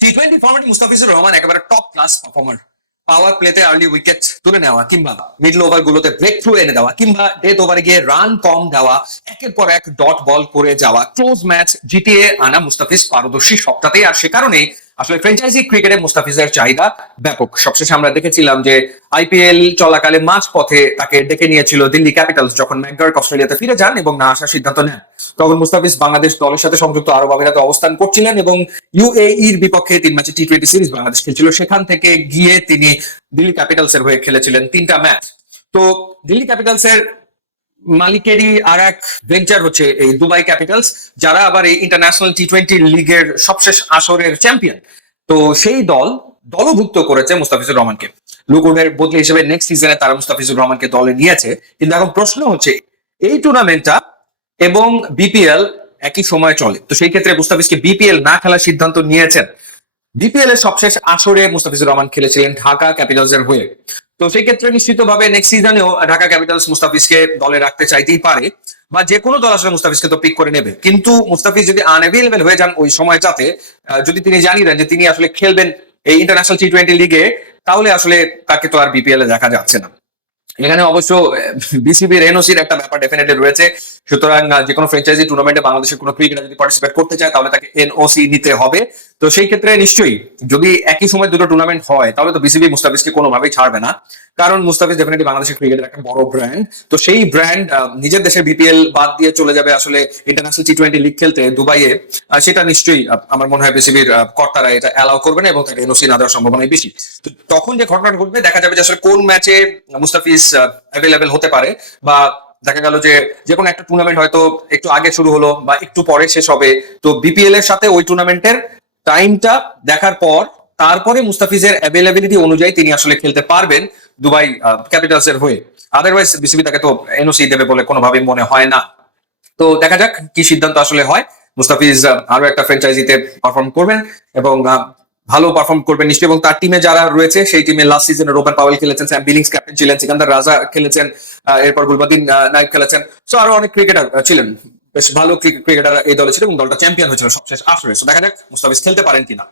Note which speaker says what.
Speaker 1: T twenty format Mustafizur Rahman একেবারে top class performer পাওয়ার প্লেতে early wicket তুলে নেওয়া কিংবা মিডল ওভার গুলোতে ব্রেক থ্রু এনে দেওয়া কিংবা ডেথ ওভারে গিয়ে রান কম দেওয়া, একের পর এক ডট বল করে যাওয়া ক্লোজ ম্যাচ জিতিয়ে আনা মুস্তাফিজ পারদর্শী সপ্তাহতেই আর সে কারণেই আসলে ফ্র্যাঞ্চাইজি ক্রিকেটে মুস্তাফিজের চাহিদা ব্যাপক। সবশেষে আমরা দেখেছিলাম যে আইপিএল চলাকালে মাঝ পথে তাকে ডেকে নিয়েছিল দিল্লি ক্যাপিটালস যখন ম্যাকগার্ক অস্ট্রেলিয়াতে ফিরে যান এবং না আসার সিদ্ধান্ত নেন। তখন মুস্তাফিজ বাংলাদেশ দলের সাথে সংযুক্ত আরব আমিরাতে অবস্থান করছিলেন এবং ইউএ ইউএইর বিপক্ষে তিন ম্যাচে টি টোয়েন্টি সিরিজ বাংলাদেশ খেলছিল। সেখান থেকে গিয়ে তিনি দিল্লি ক্যাপিটালস এর হয়ে খেলেছিলেন তিনটা ম্যাচ। তো দিল্লি ক্যাপিটালস এর মালিকেরই আর এক ভেঞ্চার হচ্ছে এই দুবাই ক্যাপিটালস যারা আবার এই ইন্টারন্যাশনাল টি টোয়েন্টি লিগের সবশেষ আসরের চ্যাম্পিয়ন তো সেই দল, দলভুক্ত করেছে মুস্তাফিজুর রহমানকে। লুকুনের বদলি হিসেবে নেক্সট সিজনে তারা মুস্তাফিজুর রহমানকে দলে নিয়েছে। কিন্তু এখন প্রশ্ন হচ্ছে, এই টুর্নামেন্টটা এবং বিপিএল একই সময়ে চলে। তো সেই ক্ষেত্রে মুস্তাফিজকে বিপিএল না খেলার সিদ্ধান্ত নিয়েছেন। বিপিএল এর সবশেষ আসরে মুস্তাফিজুর রহমান খেলেছিলেন ঢাকা ক্যাপিটালস এর হয়ে। তো সেই ক্ষেত্রে নিশ্চিতভাবে নেক্সট সিজনেও ঢাকা ক্যাপিটালস মুস্তাফিজকে দলে রাখতে চাইতেই পারে বা যে কোনো দল আসলে মুস্তাফিজকে তো পিক করে নেবে। কিন্তু মুস্তাফিজ যদি আনএভেলেবেল হয়ে যান ওই সময়টাতে যদি তিনি জানিয়ে দেন যে তিনি আসলে খেলবেন এই ইন্টারন্যাশনাল টি টোয়েন্টি লিগে তাহলে আসলে তাকে তো আর বিপিএল এ দেখা যাচ্ছে না। এখানে অবশ্য বিসিবির এনওসির একটা ব্যাপার ডেফিনেটলি রয়েছে। সুতরাং যে কোনো ফ্র্যাঞ্চাইজি টুর্নামেন্টে বাংলাদেশের কোনো ক্রিকেটার যদি পার্টিসিপেট করতে চায়, তাহলে তাকে এনওসি নিতে হবে। তো সেই ক্ষেত্রে নিশ্চয়ই যদি একই সময় দুটো টুর্নামেন্ট হয়, তাহলে তো বিসিবি মুস্তাফিজকে কোনোভাবেই ছাড়বে না। কারণ মুস্তাফিজ ডেফিনেটলি বাংলাদেশের ক্রিকেটের একটা বড় ব্র্যান্ড তো সেই ব্র্যান্ড নিজের দেশের বিপিএল বাদ দিয়ে চলে যাবে আসলে ইন্টারন্যাশনাল টি টোয়েন্টি লিগ খেলতে দুবাইয়ে সেটা নিশ্চয়ই আমার মনে হয় বিসিবির কর্তারা এটা অ্যালাউ করবে না এবং তাকে এনওসি না দেওয়ার সম্ভাবনাই বেশি। তো তখন যে ঘটনাটা ঘটবে, দেখা যাবে যে আসলে কোন ম্যাচে মুস্তাফিজ অ্যাভেলেবেল হতে পারে বা দেখা গেল যে যে কোনো একটা টুর্নামেন্ট হয়তো একটু আগে শুরু হলো বা একটু পরে শেষ হবে। তো বিপিএল এর সাথে ওই টুর্নামেন্টের টাইমটা দেখার পর, তারপরে মুস্তাফিজের অ্যাভেলেবিলিটি অনুযায়ী তিনি আসলে খেলতে পারবেন দুবাই ক্যাপিটালস এর হয়ে। আদারওয়াইজ বিসিবি তাকে তো এনওসি দেবে বলে কোনোভাবেই মনে হয় না। তো দেখা যাক কি সিদ্ধান্ত আসলে হয়। মুস্তাফিজ আরও একটা ফ্র্যাঞ্চাইজিতে পারফর্ম করবেন এবং ভালো পারফর্ম করবেন নিশ্চয়ই। এবং তার টিমে যারা রয়েছে, সেই টিমে লাস্ট সিজনে রোবেন পাওয়েল খেলেছেন স্যাম বিলিংস ক্যাপ্টেন ছিলেন, সিকান্দার রাজা খেলেছেন এরপর গুলবাদিন নাইক খেলেছেন। সো আরও অনেক ক্রিকেটার ছিলেন। বেশ ভালো ক্রিকেটার এই দলে ছিল এবং দলটা চ্যাম্পিয়ন হয়েছিল সবশেষ আসরে। দেখা যাক মুস্তাফিজ খেলতে পারেন কিনা।